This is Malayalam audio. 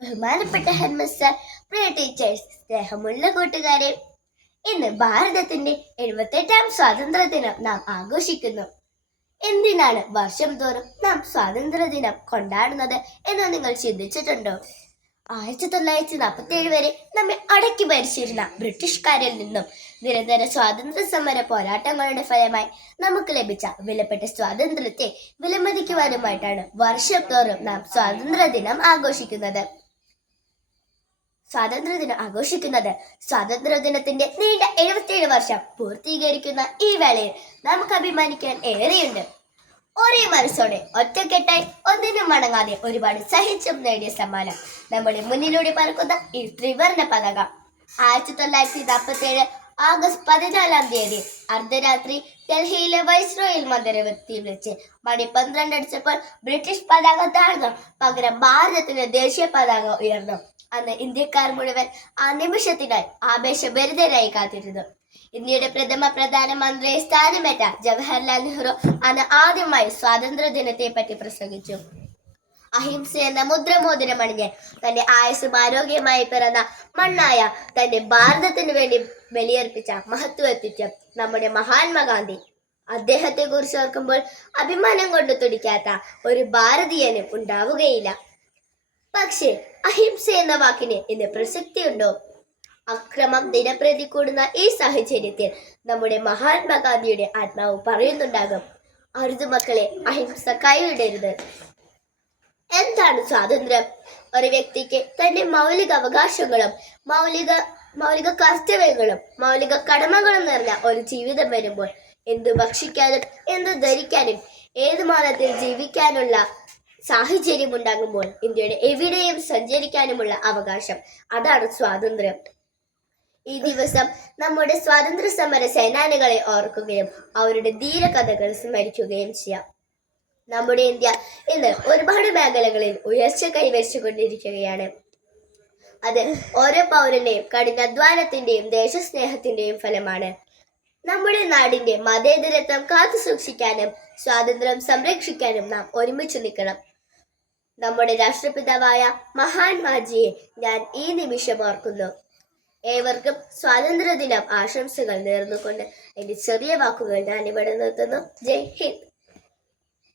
ബഹുമാനപ്പെട്ട ഹെഡ് മിസ്റ്റർ, പ്രിയ ടീച്ചേഴ്സ്, സ്നേഹമുള്ള കൂട്ടുകാരെ, ഇന്ന് ഭാരതത്തിന്റെ 78ാം സ്വാതന്ത്ര്യ ദിനം നാം ആഘോഷിക്കുന്നു. എന്തിനാണ് വർഷം തോറും നാം സ്വാതന്ത്ര്യ ദിനം കൊണ്ടാടുന്നത് എന്ന് നിങ്ങൾ ചിന്തിച്ചിട്ടുണ്ടോ? 1947 വരെ നമ്മെ അടക്കി ഭരിച്ചിരുന്ന ബ്രിട്ടീഷുകാരിൽ നിന്നും നിരന്തര സ്വാതന്ത്ര്യ സമര പോരാട്ടങ്ങളുടെ ഫലമായി നമുക്ക് ലഭിച്ച വിലപ്പെട്ട സ്വാതന്ത്ര്യത്തെ വിലമതിക്കുവാനുമായിട്ടാണ് വർഷം തോറും നാം സ്വാതന്ത്ര്യദിനം ആഘോഷിക്കുന്നത്. സ്വാതന്ത്ര്യദിനത്തിന്റെ നീണ്ട 77 വർഷം പൂർത്തീകരിക്കുന്ന ഈ വേളയിൽ നമുക്ക് അഭിമാനിക്കാൻ ഏറെയുണ്ട്. ഒരേ മനസ്സോടെ ഒറ്റക്കെട്ടായി ഒന്നിനും മടങ്ങാതെ ഒരുപാട് സഹിച്ചും നേടിയ സമ്മാനം നമ്മുടെ മുന്നിലൂടെ പറക്കുന്ന ഈ ത്രിവർണ പതാക. 1947 ആഗസ്റ്റ് 14-ാം തീയതി അർദ്ധരാത്രി ഡൽഹിയിലെ വൈസ്രോയിൽ മന്ദിരത്തിൽ വെച്ച് മണി 12 അടിച്ചപ്പോൾ ബ്രിട്ടീഷ് പതാക താഴ്ന്നു, പകരം ഭാരതത്തിന്റെ ദേശീയ പതാക ഉയർന്നു. അന്ന് ഇന്ത്യക്കാർ മുഴുവൻ ആ നിമിഷത്തിനായി ആവേശഭരിതരായി കാത്തിരുന്നു. ഇന്ത്യയുടെ പ്രഥമ പ്രധാനമന്ത്രിയെ സ്ഥാനമേറ്റ ജവഹർലാൽ നെഹ്റു അന്ന് ആദ്യമായി സ്വാതന്ത്ര്യ ദിനത്തെ പറ്റി പ്രസംഗിച്ചു. അഹിംസ എന്ന മുദ്രമോതിരമണിഞ്ഞ് തന്റെ ആയുസ്സും ആരോഗ്യമായി പിറന്ന മണ്ണായ തന്റെ ഭാരതത്തിനു വേണ്ടി ബലിയർപ്പിച്ച മഹത്വ വ്യക്തിത്വം നമ്മുടെ മഹാത്മാഗാന്ധി. അദ്ദേഹത്തെ കുറിച്ച് ഓർക്കുമ്പോൾ അഭിമാനം കൊണ്ട് തുടിക്കാത്ത ഒരു ഭാരതീയനും ഉണ്ടാവുകയില്ല. പക്ഷേ അഹിംസ എന്ന വാക്കിന് ഇന്ന് പ്രസക്തിയുണ്ടോ? അക്രമം ദിനപ്രതി കൂടുന്ന ഈ സാഹചര്യത്തിൽ നമ്മുടെ മഹാത്മാഗാന്ധിയുടെ ആത്മാവ് പറയുന്നുണ്ടാകും, അരുത് മക്കളെ, അഹിംസ കൈവിടരുത്. എന്താണ് സ്വാതന്ത്ര്യം? ഒരു വ്യക്തിക്ക് തന്റെ മൗലിക അവകാശങ്ങളും മൗലിക കർത്തവ്യങ്ങളും മൗലിക കടമകളും നിറഞ്ഞ ഒരു ജീവിതം വരുമ്പോൾ എന്തു ഭക്ഷിക്കാനും എന്തു ധരിക്കാനും ഏത് മതത്തിൽ ജീവിക്കാനുള്ള സാഹചര്യം ഉണ്ടാകുമ്പോൾ ഇന്ത്യയുടെ എവിടെയും സഞ്ചരിക്കാനുമുള്ള അവകാശം, അതാണ് സ്വാതന്ത്ര്യം. ഈ ദിവസം നമ്മുടെ സ്വാതന്ത്ര്യ സമര സേനാനികളെ ഓർക്കുകയും അവരുടെ ധീരകഥകൾ സ്മരിക്കുകയും ചെയ്യാം. നമ്മുടെ ഇന്ത്യ ഇന്ന് ഒരുപാട് മേഖലകളിൽ ഉയർച്ച കൈവരിച്ചുകൊണ്ടിരിക്കുകയാണ്. അത് ഓരോ പൗരന്റെയും കഠിനാധ്വാനത്തിന്റെയും ദേശസ്നേഹത്തിന്റെയും ഫലമാണ്. നമ്മുടെ നാടിന്റെ മതേതരത്വം കാത്തു സൂക്ഷിക്കാനും സ്വാതന്ത്ര്യം സംരക്ഷിക്കാനും നാം ഒരുമിച്ച് നിൽക്കണം. നമ്മുടെ രാഷ്ട്രപിതാവായ മഹാത്മാജിയെ ഞാൻ ഈ നിമിഷം ഓർക്കുന്നു. ഏവർക്കും സ്വാതന്ത്ര്യ ദിനം ആശംസകൾ നേർന്നുകൊണ്ട് എന്റെ ചെറിയ വാക്കുകൾ ഞാൻ ഇവിടെ നിർത്തുന്നു. ജയ് ഹിന്ദ്.